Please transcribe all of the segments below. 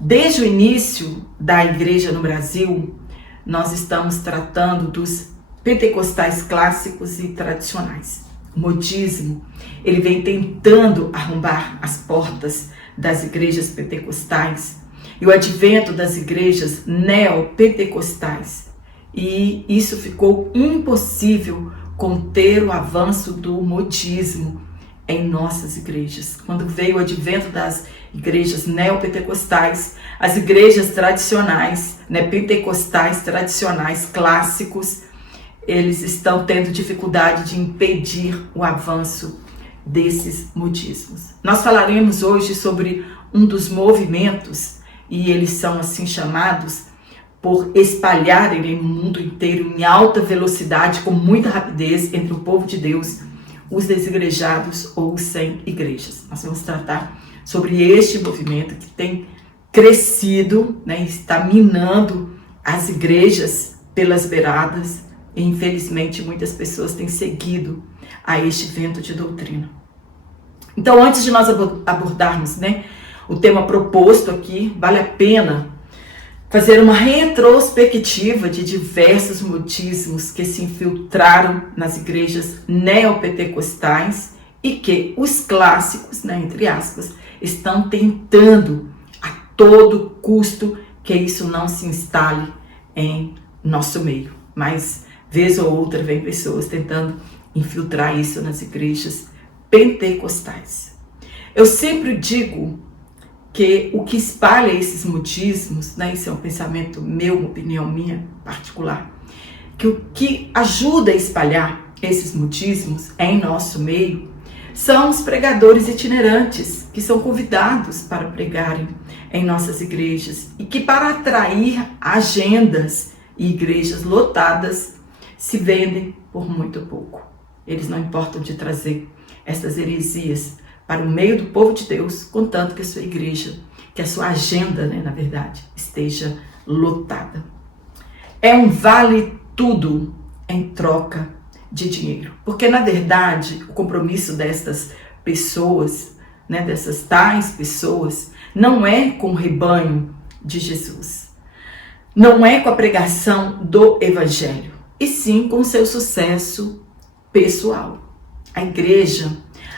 Desde o início da igreja no Brasil, nós estamos tratando dos pentecostais clássicos e tradicionais. O modismo, ele vem tentando arrombar as portas das igrejas pentecostais e o advento das igrejas neopentecostais. E isso ficou impossível conter o avanço do modismo em nossas igrejas. Quando veio o advento das igrejas neopentecostais, as igrejas tradicionais, pentecostais tradicionais, clássicos, eles estão tendo dificuldade de impedir o avanço desses modismos. Nós falaremos hoje sobre um dos movimentos, e eles são assim chamados por espalharem no mundo inteiro em alta velocidade, com muita rapidez entre o povo de Deus, os desigrejados ou os sem igrejas. Nós vamos tratar sobre este movimento que tem crescido, está minando as igrejas pelas beiradas, e infelizmente muitas pessoas têm seguido a este vento de doutrina. Então, antes de nós abordarmos o tema proposto aqui, vale a pena fazer uma retrospectiva de diversos modismos que se infiltraram nas igrejas neopentecostais e que os clássicos, entre aspas, estão tentando a todo custo que isso não se instale em nosso meio. Mas, vez ou outra, vem pessoas tentando infiltrar isso nas igrejas pentecostais. Eu sempre digo que o que espalha esses modismos, isso é um pensamento meu, uma opinião minha particular, que o que ajuda a espalhar esses modismos em nosso meio são os pregadores itinerantes, que são convidados para pregarem em nossas igrejas e que, para atrair agendas e igrejas lotadas, se vendem por muito pouco. Eles não importam de trazer essas heresias para o meio do povo de Deus, contanto que a sua igreja, que a sua agenda, na verdade, esteja lotada. É um vale tudo em troca de dinheiro. Porque, na verdade, o compromisso destas pessoas, dessas tais pessoas, não é com o rebanho de Jesus. Não é com a pregação do evangelho, e sim com o seu sucesso pessoal. A igreja,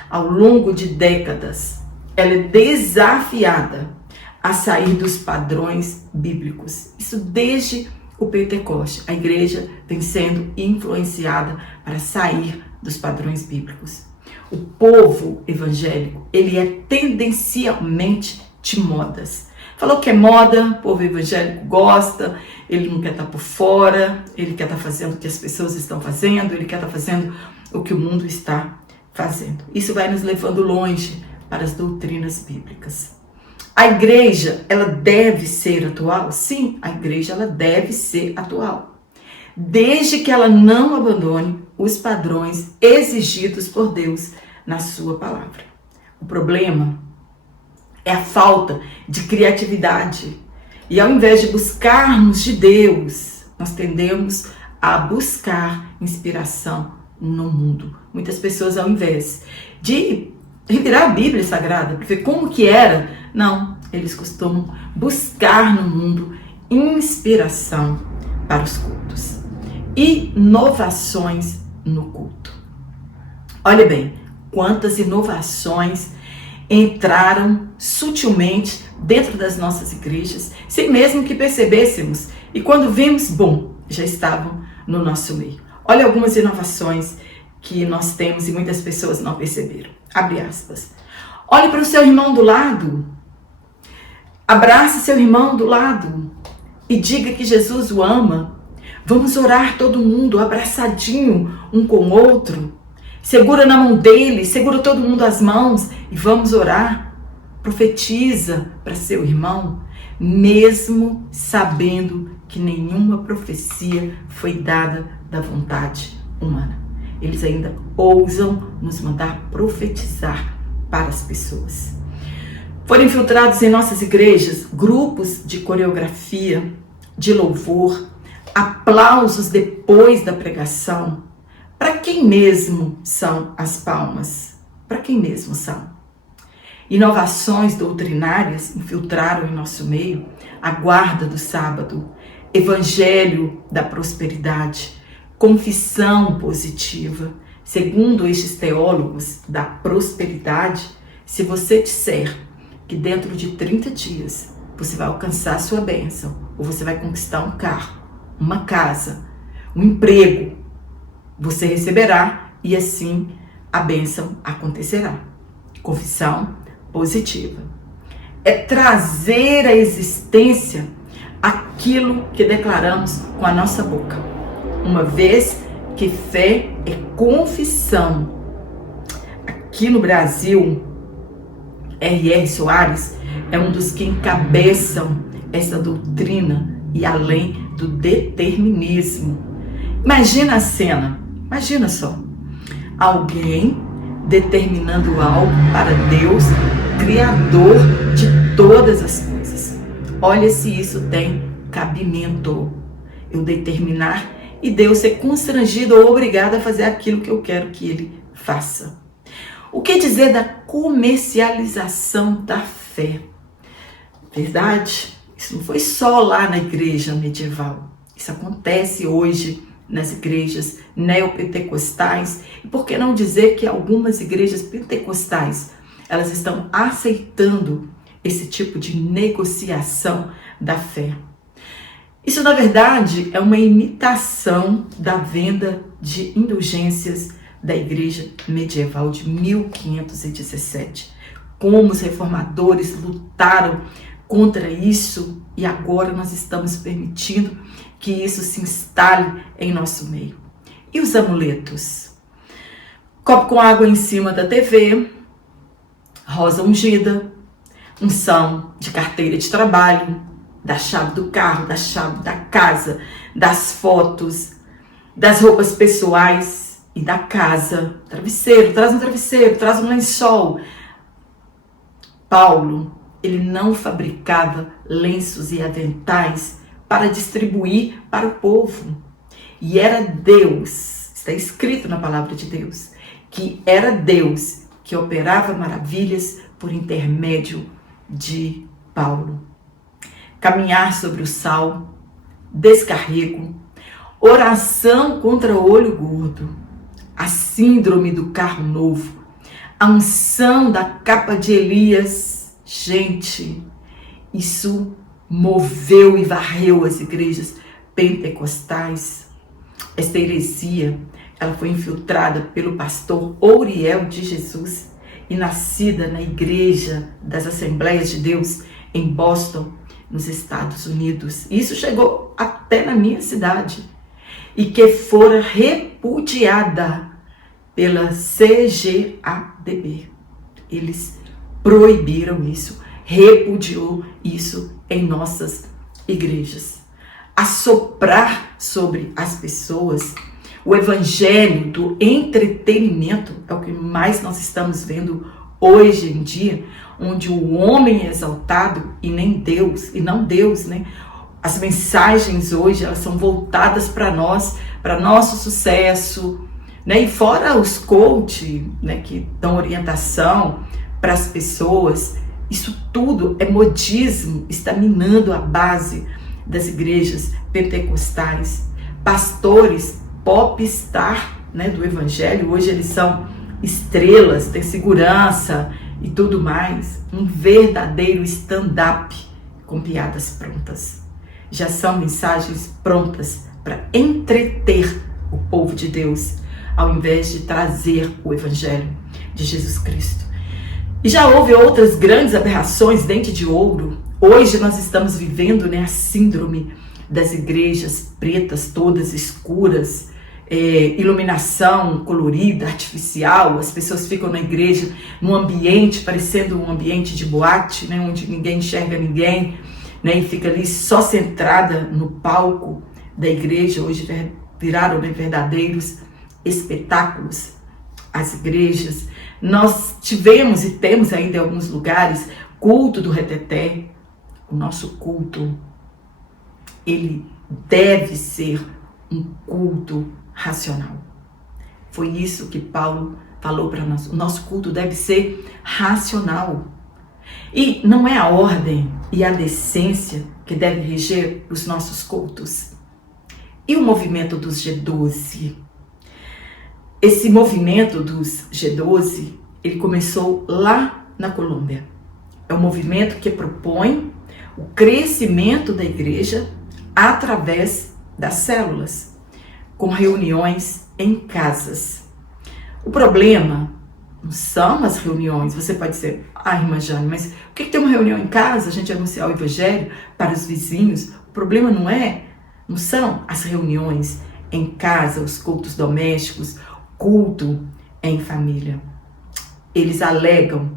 ao longo de décadas, ela é desafiada a sair dos padrões bíblicos. Isso desde o Pentecoste. A igreja vem sendo influenciada para sair dos padrões bíblicos. O povo evangélico, ele é tendencialmente de modas. Falou que é moda, o povo evangélico gosta, ele não quer estar por fora, ele quer estar fazendo o que as pessoas estão fazendo, ele quer estar fazendo o que o mundo está fazendo. Isso vai nos levando longe para as doutrinas bíblicas. A igreja, ela deve ser atual? Sim, a igreja ela deve ser atual, desde que ela não abandone os padrões exigidos por Deus na sua palavra. O problema é a falta de criatividade. E ao invés de buscarmos de Deus, nós tendemos a buscar inspiração no mundo. Muitas pessoas, ao invés de revirar a Bíblia Sagrada, para ver como que era, não, eles costumam buscar no mundo inspiração para os cultos. Inovações no culto. Olha bem, quantas inovações entraram sutilmente dentro das nossas igrejas, sem mesmo que percebêssemos, e quando vimos, já estavam no nosso meio. Olha algumas inovações que nós temos e muitas pessoas não perceberam. Abre aspas. Olhe para o seu irmão do lado. Abrace seu irmão do lado e diga que Jesus o ama. Vamos orar todo mundo abraçadinho um com o outro. Segura na mão dele, segura todo mundo as mãos e vamos orar. Profetiza para seu irmão, mesmo sabendo que nenhuma profecia foi dada da vontade humana. Eles ainda ousam nos mandar profetizar para as pessoas. Foram infiltrados em nossas igrejas grupos de coreografia, de louvor, aplausos depois da pregação. Para quem mesmo são as palmas? Para quem mesmo são? Inovações doutrinárias infiltraram em nosso meio a guarda do sábado, evangelho da prosperidade, confissão positiva. Segundo estes teólogos da prosperidade, se você disser que dentro de 30 dias você vai alcançar a sua bênção, ou você vai conquistar um carro, uma casa, um emprego, você receberá e assim a bênção acontecerá. Confissão positiva. É trazer à existência aquilo que declaramos com a nossa boca. Uma vez que fé é confissão. Aqui no Brasil, R.R. Soares é um dos que encabeçam essa doutrina e além do determinismo. Imagina a cena, imagina só, alguém determinando algo para Deus, Criador de todas as coisas. Olha se isso tem cabimento. Eu determinar e Deus ser constrangido ou obrigado a fazer aquilo que eu quero que Ele faça. O que dizer da comercialização da fé? Verdade? Isso não foi só lá na igreja medieval. Isso acontece hoje nas igrejas neopentecostais. E por que não dizer que algumas igrejas pentecostais, elas estão aceitando esse tipo de negociação da fé? Isso, na verdade, é uma imitação da venda de indulgências da igreja medieval de 1517. Como os reformadores lutaram contra isso e agora nós estamos permitindo que isso se instale em nosso meio. E os amuletos? Copo com água em cima da TV, rosa ungida, unção de carteira de trabalho, da chave do carro, da chave da casa, das fotos, das roupas pessoais e da casa. Travesseiro, traz um lençol. Paulo, ele não fabricava lenços e aventais para distribuir para o povo. E era Deus, está escrito na palavra de Deus, que era Deus que operava maravilhas por intermédio de Paulo. Caminhar sobre o sal, descarrego, oração contra o olho gordo, a síndrome do carro novo, a unção da capa de Elias. Gente, isso moveu e varreu as igrejas pentecostais. Esta heresia, ela foi infiltrada pelo pastor Ouriel de Jesus e nascida na Igreja das Assembleias de Deus em Boston, nos Estados Unidos. Isso chegou até na minha cidade e que fora repudiada pela CGADB. Eles proibiram isso, repudiou isso em nossas igrejas. Assoprar sobre as pessoas o evangelho do entretenimento é o que mais nós estamos vendo hoje em dia, onde o homem é exaltado e nem Deus, e não Deus, né? As mensagens hoje, elas são voltadas para nós, para nosso sucesso, né? E fora os coach, né, que dão orientação para as pessoas, isso tudo é modismo, está minando a base das igrejas pentecostais. Pastores popstar, né, do evangelho, hoje eles são estrelas, têm segurança e tudo mais. Um verdadeiro stand-up com piadas prontas. Já são mensagens prontas para entreter o povo de Deus, ao invés de trazer o evangelho de Jesus Cristo. E já houve outras grandes aberrações, dente de ouro. Hoje nós estamos vivendo, né, a síndrome das igrejas pretas, todas escuras, iluminação colorida, artificial. As pessoas ficam na igreja num ambiente parecendo um ambiente de boate, né, onde ninguém enxerga ninguém, né, e fica ali só centrada no palco da igreja. Hoje viraram, né, verdadeiros espetáculos as igrejas. Nós tivemos e temos ainda em alguns lugares culto do reteté. O nosso culto, ele deve ser um culto racional. Foi isso que Paulo falou para nós. O nosso culto deve ser racional. E não é a ordem e a decência que deve reger os nossos cultos. E o movimento dos G12? Esse movimento dos G12, ele começou lá na Colômbia. É um movimento que propõe o crescimento da igreja através das células, com reuniões em casas. O problema não são as reuniões. Você pode dizer, irmã Jane, mas o que tem uma reunião em casa, a gente anunciar o evangelho para os vizinhos? O problema não são as reuniões em casa, os cultos domésticos, culto em família. Eles alegam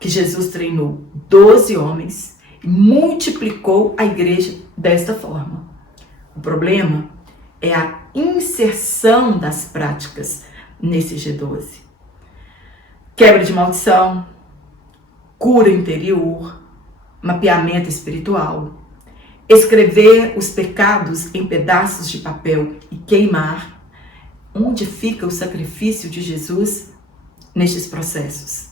que Jesus treinou 12 homens e multiplicou a igreja desta forma. O problema é a inserção das práticas nesse G12. Quebra de maldição, cura interior, mapeamento espiritual, escrever os pecados em pedaços de papel e queimar. Onde fica o sacrifício de Jesus nestes processos?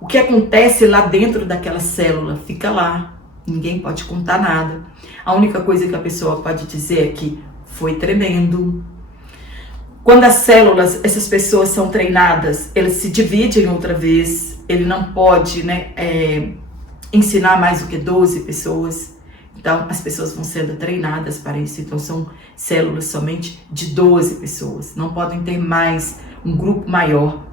O que acontece lá dentro daquela célula fica lá, ninguém pode contar nada. A única coisa que a pessoa pode dizer é que foi tremendo. Quando as células, essas pessoas são treinadas, elas se dividem outra vez. Ele não pode ensinar mais do que 12 pessoas. Então, as pessoas vão sendo treinadas para isso. Então, são células somente de 12 pessoas. Não podem ter mais um grupo maior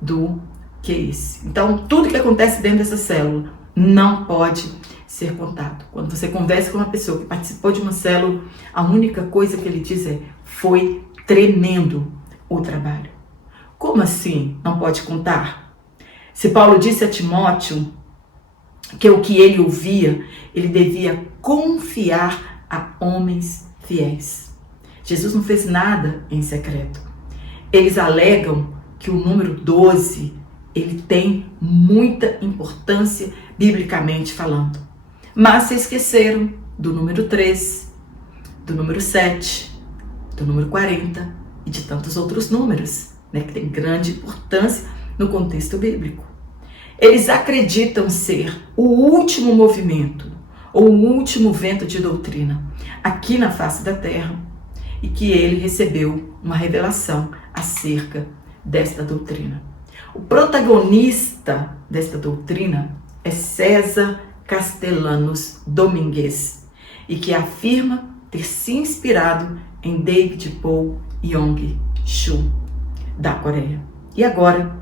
do que esse. Então, tudo que acontece dentro dessa célula não pode ser contado. Quando você conversa com uma pessoa que participou de uma célula, a única coisa que ele diz é: foi tremendo o trabalho. Como assim não pode contar? Se Paulo disse a Timóteo que o que ele ouvia, ele devia confiar a homens fiéis. Jesus não fez nada em secreto. Eles alegam que o número 12, ele tem muita importância biblicamente falando. Mas se esqueceram do número 3, do número 7, do número 40 e de tantos outros números, que tem grande importância no contexto bíblico. Eles acreditam ser o último movimento ou o último vento de doutrina aqui na face da terra e que ele recebeu uma revelação acerca desta doutrina. O protagonista desta doutrina é César Castellanos Domingues e que afirma ter se inspirado em David Paul Yong-Soo da Coreia. E agora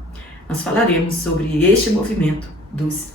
nós falaremos sobre este movimento dos